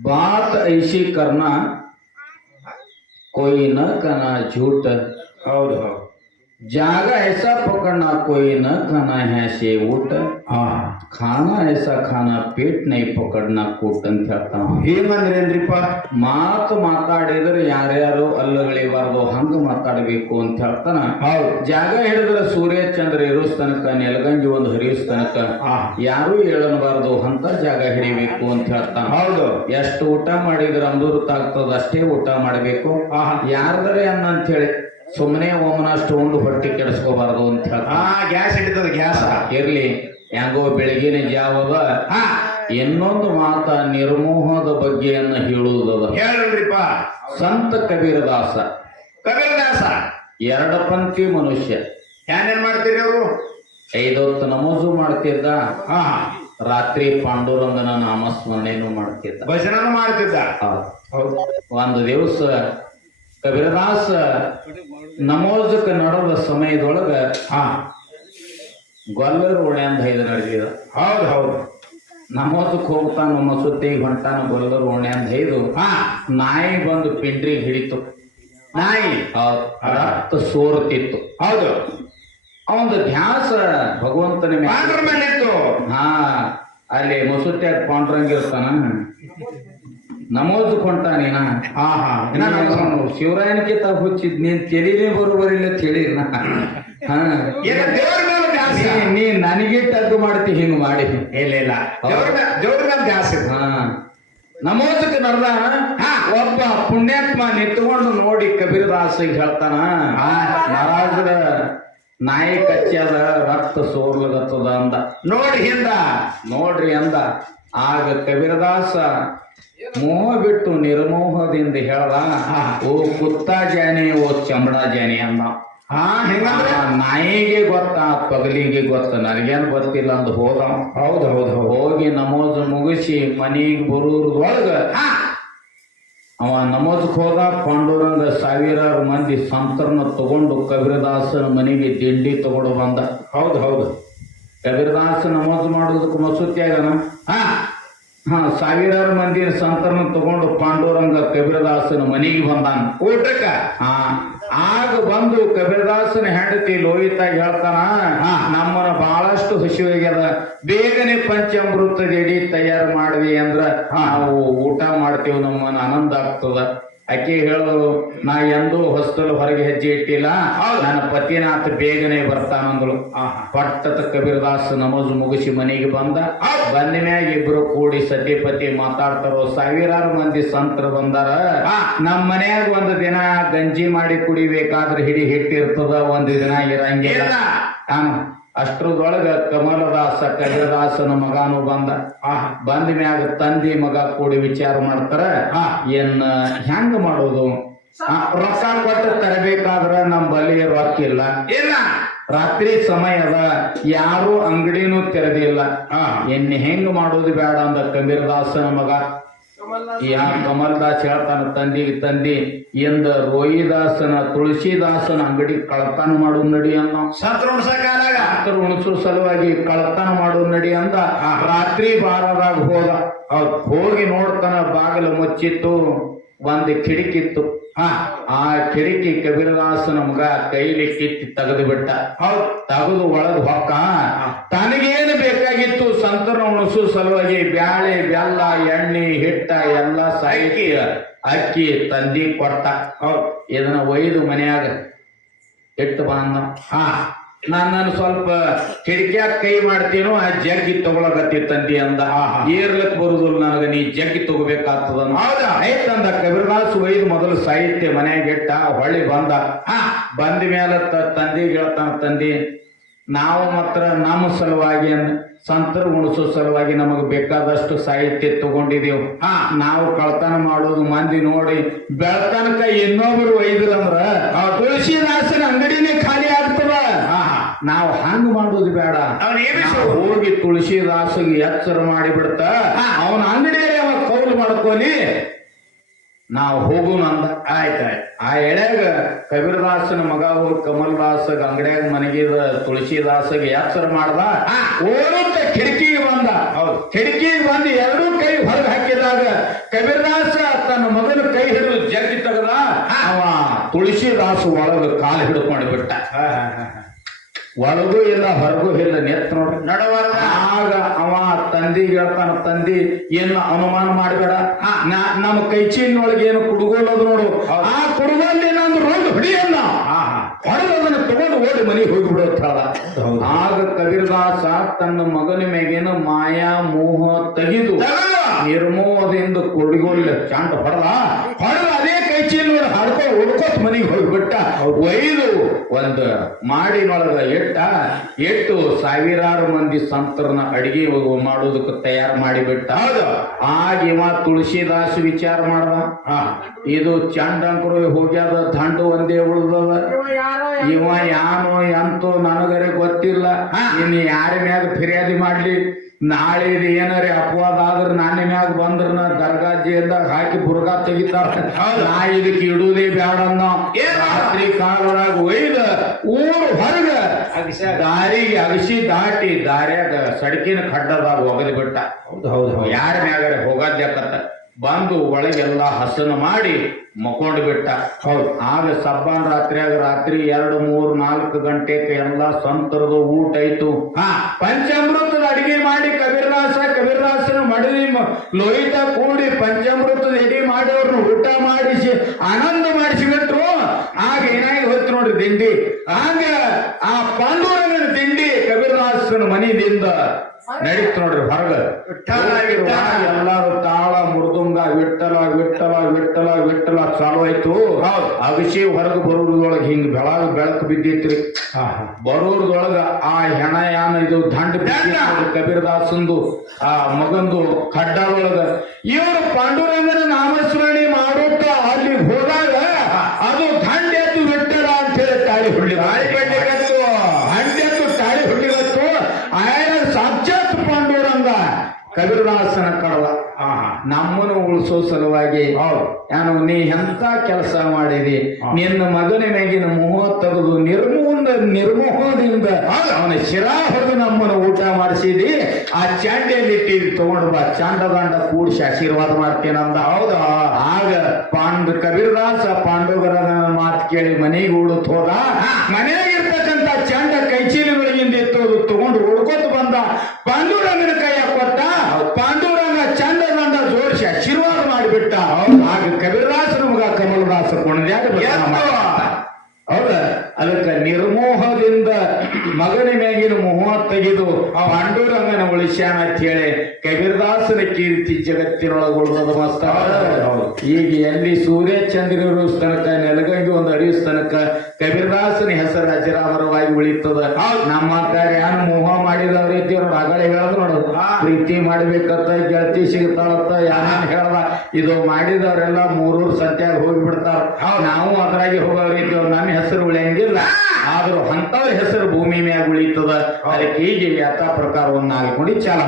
बात ऐसी करना कोई न करना झूठ। और हो। जागा ऐसा पकड़ना कोई न खाना है से ऊट ಹಾ खाना ऐसा खाना पेट नहीं पकड़ना ಕೂಟ್ ಅಂತ ಹೇಳ್ತಾನ ಏನಂದ್ರೇನ್ರಿಪ್ಪ ಮಾತು ಮಾತಾಡಿದ್ರೆ ಯಾರ್ಯಾರು ಅಲ್ಲಗಳಿಬಾರ್ದು ಹಂಗ ಮಾತಾಡಬೇಕು ಅಂತ ಹೇಳ್ತಾನ ಹೌದು ಜಾಗ ಹಿಡಿದ್ರೆ ಸೂರ್ಯ ಚಂದ್ರ ಇರೋಸ್ ತನಕ ನೆಲಗಂಜಿ ಒಂದು ಹರಿಯೋಸ್ ತನಕ ಹಾ ಯಾರು ಹೇಳಬಾರ್ದು ಅಂತ ಜಾಗ ಹಿಡಿಬೇಕು ಅಂತ ಹೇಳ್ತಾನ ಹೌದು ಎಷ್ಟು ಊಟ ಮಾಡಿದ್ರೆ ಅಮೃತ ಆಗ್ತದ ಅಷ್ಟೇ ಊಟ ಮಾಡಬೇಕು ಆಹಾ. ಯಾರ್ದರೆ ಅನ್ನ ಅಂತ ಹೇಳಿ ಸುಮ್ಮನೆ ಓಮನ ಸ್ಟೋನ್ ಹೊಟ್ಟೆ ಕೆಡಿಸ್ಕೋಬಾರ್ದು ಅಂತ ಹೇಳಿ ಹಾ ಗ್ಯಾಸ್ ಹಿಡಿತದ ಗ್ಯಾಸ್. ಇರ್ಲಿ. ಹೆಂಗೋ ಬೆಳಗಿನ ಜಾವದ. ಹಾ. ಇನ್ನೊಂದು ಮಾತ ನಿರ್ಮೋಹದ ಬಗ್ಗೆಯನ್ನ ಹೇಳುವುದದ. ಹೇಳ್ರಿಪ್ಪ ಸಂತ ಕಬೀರದಾಸ. ಕಬೀರದಾಸ. ಎರಡು ಪಂಕ್ತಿ ಮನುಷ್ಯ. ಏನೇನ್ ಮಾಡ್ತೀರಿ ಅವರು? ಐದೊತ್ತು ನಮೋಜು ಮಾಡ್ತಿದ್ದ. ರಾತ್ರಿ ಪಾಂಡುರಂಗನ ನಾಮಸ್ಮರಣೆಯನ್ನು ಮಾಡ್ತಿದ್ದ. ಭಜನೂ ಮಾಡ್ತಿದ್ದ. ಒಂದು ದಿವಸ ಕಬೀರದಾಸ ನಮೋಜಕ್ಕೆ ನಡೆದ ಸಮಯದೊಳಗ ಹಾ ಗೊಲ್ಲರ ಓಣ್ಯಾಂದ ಐದು ನಡೆದಿದ ಹೌದು ಹೌದು. ನಮೋಜಕ್ಕೆ ಹೋಗ್ತಾನ ಸುತ್ತಿ ಹೊಂಟಾನ ಗೊಲ್ಲರ ಓಣ್ಯಾಂದ ಐದು ಹಾ ನಾಯಿ ಬಂದು ಪಿಂಡ್ರಿಗೆ ಹಿಡಿತು. ನಾಯಿ ಹೌದ್. ರಕ್ತ ಸೋರುತ್ತಿತ್ತು ಹೌದು. ಅವಂದು ಧ್ಯಾಸ ಭಗವಂತನ ಮೇಲೆ. ಇತ್ತು ಹಾ ಅಲ್ಲಿ ಮಸೂತ್ಯಾಗ ಪಾಂಡ್ರಂಗ ಇರ್ತಾನ ನಮೋದ್ ಕೊಂಟಾನೇನ ಹಾ ಹಾ ನಮ್ಮ- ಶಿವರಾಯನಕ್ಕಿಂತ ಹುಚ್ಚಿದ್ ನೀನ್ ತೆಲಿನೇ ಬರೋಬರಿಲ್ಲ ತಿಳಿನ ಹಾ. ನೀ- ನನಗೆ ತಗ್ಗು ಮಾಡ್ತಿ ಹಿಂಗ್ ಮಾಡಿ. ಇಲ್ಲ ಇಲ್ಲ. ದೇವ್ರ ಮೇಲೆ ಹಾ. ನಮೋದಕ್ಕೆ ನರ್ದ? ಹಾ. ಒಬ್ಬ ಪುಣ್ಯಾತ್ಮ ನಿಂತ್ಕೊಂಡು ನೋಡಿ ಕಬೀರದಾಸಿಗೆ ಹೇಳ್ತಾನ. ಮಹಾರಾಜರ ನಾಯಿ ಕಚ್ಚದ ರಕ್ತ ಸೋರ್ಲಗತ್ತದ ಅಂದ. ನೋಡ್ರಿ ಹಿಂದ. ನೋಡ್ರಿ ಅಂದ. ಆಗ ಕಬೀರದಾಸ ಮೋಹ ಬಿಟ್ಟು ನಿರ್ಮೋಹದಿಂದ ಹೇಳ್ದ ಓ ಕುತ್ತ ಜಾನಿ ಓ ಚಮಡ ಜಾನಿ ಅಂದ. ಹಾ ಹೆಂಗ ಆ ನಾಯಿಗೆ ಗೊತ್ತ ಪಗಲಿಗೆ ಗೊತ್ತ ನನಗೇನು ಗೊತ್ತಿಲ್ಲ ಅಂದ್ ಹೋದ. ಹೌದು ಹೌದು ಹೋಗಿ ನಮೋಜ್ ಮುಗಿಸಿ ಮನೆಗೆ ಬರೋದ್ರೊಳಗ ಹಾ ಅವ ನಮೋಜಕ್ಕೆ ಹೋದ ಪಾಂಡುರಂಗ ಸಾವಿರಾರು ಮಂದಿ ಸಂತರನ್ನ ತಗೊಂಡು ಕಬೀರದಾಸನ ಮನೆಗೆ ದಿಂಡಿ ತಗೊಂಡು ಬಂದ. ಹೌದು ಹೌದು. ಕಬೀರದಾಸ ನಮೋಜ್ ಮಾಡೋದಕ್ಕೆ ಮಸೂತಿಯಾಗನ ಹಾ. ಹಾ ಸಾವಿರಾರು ಮಂದಿ ಸಂತರನ್ನ ತಗೊಂಡು ಪಾಂಡುರಂಗ ಕಬೀರದಾಸನ ಮನೆಗೆ ಬಂದಾನ. ಊಟಕ್ಕ ಹಾ ಆಗ ಬಂದು ಕಬೀರದಾಸನ ಹೆಂಡತಿ ಲೋಹಿತಾಗ ಹೇಳ್ತಾನ ಹಾ. ನಮ್ಮನ್ನ ಬಹಳಷ್ಟು ಹಸಿವಾಗ್ಯದ. ಬೇಗನೆ ಪಂಚಾಮೃತ ಎಡಿ ತಯಾರು ಮಾಡ್ವಿ ಅಂದ್ರ ನಾವು ಊಟ ಮಾಡ್ತೀವಿ ನಮ್ಮನ್ನ ಆನಂದ ಆಗ್ತದ. ಆಕೆ ಹೇಳು ನಾ ಎಂದೂ ಹೊಸ್ತಲು ಹೊರಗೆ ಹೆಜ್ಜೆ ಇಟ್ಟಿಲ್ಲ. ನನ್ನ ಪತಿನಾಥ ಬೇಗನೆ ಬರ್ತಾನಂದಳು ಪಟ್ಟ ಪಟ್ಟದ ಕಬೀರದಾಸ್ ನಮೋಜ್ ಮುಗಿಸಿ ಮನೆಗೆ ಬಂದ. ಬಂದ ಮ್ಯಾಗ ಇಬ್ರು ಕೂಡಿ ಸತಿಪತಿ ಮಾತಾಡ್ತಾರೋ ಸಾವಿರಾರು ಮಂದಿ ಸಂತರು ಬಂದಾರ. ನಮ್ಮ ಮನ್ಯಾಗ ಒಂದು ದಿನ ಗಂಜಿ ಮಾಡಿ ಕುಡಿಬೇಕಾದ್ರೆ ಹಿಡಿ ಹಿಟ್ಟಿರ್ತದ ಒಂದು ದಿನ ಇರಂಗಿಲ್ಲ. ಅಷ್ಟ್ರದೊಳಗ ಕಮಲದಾಸ ಕಬೀರದಾಸನ ಮಗಾನು ಬಂದ. ಆ ಬಂದ ಮ್ಯಾಗ ತಂದಿ ಮಗ ಕೂಡಿ ವಿಚಾರ ಮಾಡ್ತಾರ ಹಾ. ಏನ್ ಹೆಂಗ ಮಾಡೋದು? ರೊಕ್ಕ ಕೊಟ್ಟು ತರಬೇಕಾದ್ರ ನಮ್ ಬಲಿ ರೊಕ್ಕ ಇಲ್ಲ. ಇಲ್ಲ. ರಾತ್ರಿ ಸಮಯದ ಯಾರು ಅಂಗಡಿನೂ ತೆರೆದಿಲ್ಲ. ಆ ಎನ್ ಹೆಂಗ್ ಮಾಡೋದು ಬೇಡ ಅಂದ ಕಬೀರದಾಸನ ಮಗ. ಯಾ ಕಮಲ್ದಾಸ್ ಹೇಳ್ತಾನ ತಂದಿ ತಂದಿ ಎಂದ ರೋಹಿದಾಸನ ತುಳಸಿದಾಸನ ಅಂಗಡಿ ಕಳತನ ಮಾಡು ನಡಿ ಅನ್ನೋ ಸತ್ರ ಉಣಸು ಸಲುವಾಗಿ ಕಳತನ ಮಾಡು ನಡಿ ಅಂದ. ರಾತ್ರಿ ಬಾರದಾಗ ಹೋದ. ಹೌದ್ ಹೋಗಿ ನೋಡ್ತಾನ ಬಾಗಿಲು ಮುಚ್ಚಿತ್ತು ಒಂದು ಕಿಡಿಕಿತ್ತು ಹಾ ಆ ಕಿರಿಕಿ ಕಬೀರದಾಸ ನಮ್ಗ ಕೈಲಿ ಕಿತ್ತಿ ತೆಗೆದು ಬಿಟ್ಟ. ಹೌದು. ತೆಗೆದು ಒಳಗ್ ಹೊಕ್ಕ. ತನಗೇನು ಬೇಕಾಗಿತ್ತು ಸಂತರ ಉಣಸು ಸಲುವಾಗಿ ಬ್ಯಾಳೆ ಬೆಲ್ಲ ಎಣ್ಣೆ ಹಿಟ್ಟ ಎಲ್ಲ ಸಾಕಿ ಅಕ್ಕಿ. ತಂದಿ ಕೊಟ್ಟ. ಇದನ್ನ ಒಯ್ದು ಮನೆಯಾಗ ಇಟ್ಟು ಬಂದ. ಹಾ. ನಾನು ಸ್ವಲ್ಪ ಕಿಡಿಕ್ಯಾಗ ಕೈ ಮಾಡ್ತೀನೋ ಆ ಜಗ್ಗಿ ತಗೊಳಕತ್ತಿ ತಂದಿ ಅಂದ. ಏರ್ಲಕ್ ಬರುದಿಲ್ಲ ನನಗ ನೀ ಜಗ್ಗಿ ತಗೋಬೇಕಾಗ್ತದ ಹೌದಾ? ಆಯ್ತಂದ ಕಬೀರದಾಸ್ ಒಯ್ದು ಮೊದಲು ಸಾಹಿತ್ಯ ಮನ್ಯಾಗ ಇಟ್ಟ ಹೊಳ್ಳಿ ಬಂದ ಹಾ ಬಂದ ಮೇಲೆ ತಂದಿ ಹೇಳ್ತಾನ ತಂದಿ ನಾವು ಮಾತ್ರ ನಮ್ಮ ಸಲುವಾಗಿ ಸಂತರು ಉಣಿಸೋ ಸಲುವಾಗಿ ನಮಗೆ ಬೇಕಾದಷ್ಟು ಸಾಹಿತ್ಯ ತಗೊಂಡಿದೇವ್ ಹಾ. ನಾವು ಕಳ್ತನ ಮಾಡೋದು ಮಂದಿ ನೋಡಿ ಬೆಳ್ತನಕ ಇನ್ನೊಬ್ರು ಒಯ್ದ್ರಂದ್ರ ಆ ತುಳಸಿದಾಸನ ಅಂಗಡಿನೇ ಖಾಲಿ ನಾವು ಹಂಗ ಮಾಡುದು ಬೇಡ. ಹೋಗಿ ತುಳಸಿದಾಸಗೆ ಎಚ್ಚರ ಮಾಡಿಬಿಡ್ತ. ಅವನ ಅಂಗಡಿಯಲ್ಲಿ ಅವ ಕೌಲು ಮಾಡ್ಕೊಲಿ. ನಾವು ಹೋಗೋಣ ಅಂದ. ಆಯ್ತಾಯ್ತು ಆ ಎಳ್ಯಾಗ ಕಬೀರದಾಸನ ಮಗ ಹೋಗಿ ಕಮಲದಾಸಗ ಅಂಗಡ್ಯಾಗ ಮನೆಗಿದ ತುಳಸಿದಾಸಗ ಎಚ್ಚರ ಮಾಡ್ದ. ಓಡುತ್ತ ಕಿಟಕಿಗೆ ಬಂದ. ಹೌದು. ಕಿಟಕಿಗೆ ಬಂದು ಎರಡೂ ಕೈ ಹೊರಗೆ ಹಾಕಿದಾಗ ಕಬೀರ್ದಾಸ ತನ್ನ ಮಗನ ಕೈ ಹಿಡಿದು ಜಗ್ಗಿ ತೆಗೆದ. ಅವ ತುಳಸಿದಾಸ ಒಳಗ ಕಾಲು ಹಿಡ್ಕೊಂಡು ಬಿಟ್ಟ. ಒಳಗೂ ಇಲ್ಲ ಹೊರಗೂ ಇಲ್ಲ ನೆತ್ ನೋಡ್ರಿ. ನಡವರ್ಗ. ಆಗ ಅವ ತಂದಿ ಹೇಳ್ತಾನ ತಂದಿ ಏನು ಅನುಮಾನ ಮಾಡಬೇಡ. ನಮ್ಮ ಕೈ ಚೀನೊಳಗೆ ಏನು ಕುಡುಗೋಲದು ನೋಡು. ಆ ಕುಡುಗೋಲಿ ನಂದು ಒಂದು ಹೊಡಿಯಲ್ಲ ಹಾ ಹಾ. ಹೊಡೆದು ಅದನ್ನ ತಗೊಂಡು ಓಡಿ ಮನೆಗೆ ಹೋಗಿಬಿಡುತ್ತಾಳ. ಆಗ ಕಬೀರ್ದಾಸ ತನ್ನ ಮಗನ ಮೇಗೇನು ಮಾಯಾ ಮೋಹ ತೆಗೆದು ನಿರ್ಮೋದಿಂದ ನಿರ್ಮೋಹದಿಂದ ಚಾಂತ ಚಾಂಟ ಹೊಡೆದ. ಹೊಡೆದ ಅದೇ ಕೈ ಚೀಲ ಹಡ್ಕೊ ಹುಡ್ಕೋತ್ ಮನೆಗೆ ಹೋಗ್ಬಿಟ್ಟ ಒಯ್ದು ಒಂದು ಮಾಡಿನೊಳಗ ಇಟ್ಟ. ಇಟ್ಟು ಸಾವಿರಾರು ಮಂದಿ ಸಂತರನ್ನ ಅಡಿಗೆ ಮಾಡೋದಕ್ಕೆ ತಯಾರು ಮಾಡಿಬಿಟ್ಟ. ಆಗ ಇವ ತುಳಸಿದಾಸ್ ವಿಚಾರ ಮಾಡ್ದ. ಇದು ಚಾಂಡಂಕರು ಹೋಗ್ಯಾದ ದಂಡು ಒಂದೇ ಉಳ್ದದ. ಇವ ಯಾನೋ ಅಂತೋ ನನಗರೆ ಗೊತ್ತಿಲ್ಲ. ಇನ್ನು ಯಾರ ಮ್ಯಾಗ ಫಿರ್ಯಾದಿ ಮಾಡ್ಲಿ? ನಾಳೆ ಇದು ಏನಾರ ಅಪವಾದ ಆದ್ರ ನನ್ನ ಮ್ಯಾಗ ಬಂದ್ರ ದರ್ಗಾಜಿಯಿಂದ ಹಾಕಿ ಬುರ್ಗ ತೆಗಿತಾರ. ನಾ ಇದಕ್ಕೆ ಇಡುವುದೇ ಬ್ಯಾಡ ಅನ್ನೋ ರಾತ್ರಿ ಕಾಲದಾಗ ಒಯ್ದ ಊರು ಹೊರಗ ದಾರಿ ದಾರಿಗೆ ಅಗಸಿ ದಾಟಿ ದಾರ್ಯಾಗ ಸಡಕಿನ ಖಡ್ಡದಾಗ ಒಗದ್ ಬಿಟ್ಟ ಹೌದು ಹೌದು ಹೌದು. ಯಾರ ಮ್ಯಾಗ ಹೋಗದ್ಯಾಕತ್ತ? ಬಂದು ಒಳಗೆಲ್ಲ ಹಸನ ಮಾಡಿ ಮಕ್ಕೊಂಡು ಬಿಟ್ಟ. ಹೌದು. ಆಗ ಸಬ್ಬಾನ್ ರಾತ್ರಿಯಾಗ ರಾತ್ರಿ ಎರಡು ಮೂರು ನಾಲ್ಕು ಗಂಟೆಗೆ ಎಲ್ಲ ಸಂತರದ ಊಟ ಆಯ್ತು. ಹಾ ಪಂಚಾಮೃತದ ಅಡಿಗೆ ಮಾಡಿ ಕಬೀರ್ದಾಸ ಕಬೀರ್ದಾಸನ ಮಡದಿ ಲೋಹಿತ ಕೂಡಿ ಪಂಚಾಮೃತದ ಎಡಿ ಮಾಡಿ ಅವ್ರನ್ನ ಊಟ ಮಾಡಿಸಿ ಆನಂದ ಮಾಡಿಸಿಬಿಟ್ರು ಆಗ ಏನಾಗಿ ಹೋಯ್ತು ನೋಡ್ರಿ ದಿಂಡಿ. ಆಗ ಆ ಪಾಂಡುರಂಗನ ಕಬೀರ್ದಾಸನ ಮನೆಯಿಂದ ನಡೀತು ನೋಡ್ರಿ ಹೊರಗ. ಎಲ್ಲಾರು ತಾಳ ಮುರ್ದುಂಗ ವಿಠಲ ವಿಠಲ ವಿಠಲ ವಿಠಲ ಚಾಲು ಆಯ್ತು. ಆ ಅಗಸಿ ಹೊರಗೆ ಬರೋದ್ರೊಳಗೆ ಹಿಂಗ್ ಬೆಳಗ್ ಬೆಳಕು ಬಿದ್ದಿತ್ರಿ. ಬರೋದ್ರೊಳಗ ಆ ಹೆಣ ಯಾನ ಇದು ದಂಡ ಕಬೀರ್ ಕಬೀರ್ದಾಸಂದು ಆ ಮಗಂದು ಖಡ್ಡದೊಳಗ ಇವರು ಪಾಂಡುರಂಗನ ನಾಮಸ್ಮರಣೆ ಮಾಡೋಕ ಅಲ್ಲಿ ಹೋದಾಗ ಅದು ದಂಡ ಎದ್ದು ವಿಠಲ ಅಂತ ಹೇಳಿ ತಾಳಿ ಹುಳ್ಳಿ ಸಾಕ್ಷಾತ್ ಪಾಂಡುರಂಗ ಕಬೀರದಾಸನ ಕಡಲ. ನಮ್ಮನ್ನು ಉಳಿಸೋ ಸಲುವಾಗಿ ನಾನು ನೀ ಎಂತ ಕೆಲಸ ಮಾಡಿದಿ? ನಿನ್ನ ಮಗನ ಮ್ಯಾಗಿನ ಮೋಹ ತೆಗೆದು ನಿರ್ಮೂಲ ನಿರ್ಮೋಹದಿಂದ ಅವನ ಶಿರಾ ಹೊಡೆದು ನಮ್ಮನ್ನು ಊಟ ಮಾಡಿಸಿದಿ? ಆ ಚಾಂಡಿಯಲ್ಲಿ ಇಟ್ಟಿದ್ದು ತಗೊಂಡು ಬಾ. ಚಾಂಡದಾಂಡ ಕೂಡಿಸಿ ಆಶೀರ್ವಾದ ಮಾಡ್ತೀನಂದ ಹೌದಾ. ಆಗ ಪಾಂಡು ಕಬೀರದಾಸ ಪಾಂಡುಗರ ಮಾತು ಕೇಳಿ ಮನೆಗೆ ಉಳಿದು ಹೋದ. ಮನೆಯಾಗಿರ್ತಕ್ಕಂಥ ಚಾಂಡ ಕೈಚೀಲಗಳಿಂದ ಇತ್ತು ಅದು ತಗೊಂಡು ಬಂದ ಪಾಂಡುರಂಗನ ಕೈಯ ಕೊಟ್ಟ ಪಾಂಡುರಂಗ ಚಂದ ದಂಡ ಜೋಡಿಸಿ ಆಶೀರ್ವಾದ ಮಾಡಿಬಿಟ್ಟ. ಆಗ ಕಬೀರದಾಸನ ಮಗ ಕಮಲದಾಸ ಕೊಣದ್ಯಾಗ ಹೌದ? ಅದಕ್ಕೆ ನಿರ್ಮೋಹದಿಂದ ಮಗನ ಮ್ಯಾಗಿನ ಮೋಹ ತೆಗೆದು ಪಾಂಡುರಂಗನ ಉಳಿಸ್ಯಾನ ಅಂತ ಹೇಳಿ ಕಬೀರದಾಸನ ಕೀರ್ತಿ ಜಗತ್ತಿನೊಳಗೆ ಉಳಿದ ಮಸ್ತ. ಈಗ ಎಲ್ಲಿ ಸೂರ್ಯ ಚಂದ್ರರು ತನಕ ನೆಲಗಂಗಿ ಒಂದು ಅರಿವು ತನಕ ಕಬೀರದಾಸನ ಹೆಸರು ಅಜರಾಮರವಾಗಿ ಉಳಿತದ ನಮ್ಮ ಕಾರ್ಯ ಮೋಹ ಮಾಡಿದವ್ರ ರೀತಿ ಅವ್ರ ಆಗಲೇ ಹೇಳದ್ ನೋಡು. ಪ್ರೀತಿ ಮಾಡ್ಬೇಕತ್ತ ಗೆಳತಿ ಸಿಗ್ತಾಳತ್ತ ಯಾರನ್ನ ಹೇಳ್ದ ಇದು ಮಾಡಿದವರೆಲ್ಲ ಮೂರೂರು ಸತ್ಯಾಗ ಹೋಗಿಬಿಡ್ತಾರ. ನಾವು ಅದ್ರಾಗೆ ಹೋಗೋರು ಇದ್ದೀವಿ ನಮ್ಮ ಹೆಸರು ಉಳಿಯಂಗಿಲ್ಲ. ಆದ್ರೂ ಅಂತವ್ರ ಹೆಸರು ಭೂಮಿ ಮ್ಯಾಗ ಉಳಿತದ ಅದಕ್ಕೆ ಈಗ ಯಥಾ ಪ್ರಕಾರವನ್ನು ನಾಲ್ಕೊಂಡು ನಾಲ್ಕು ಚಾಲ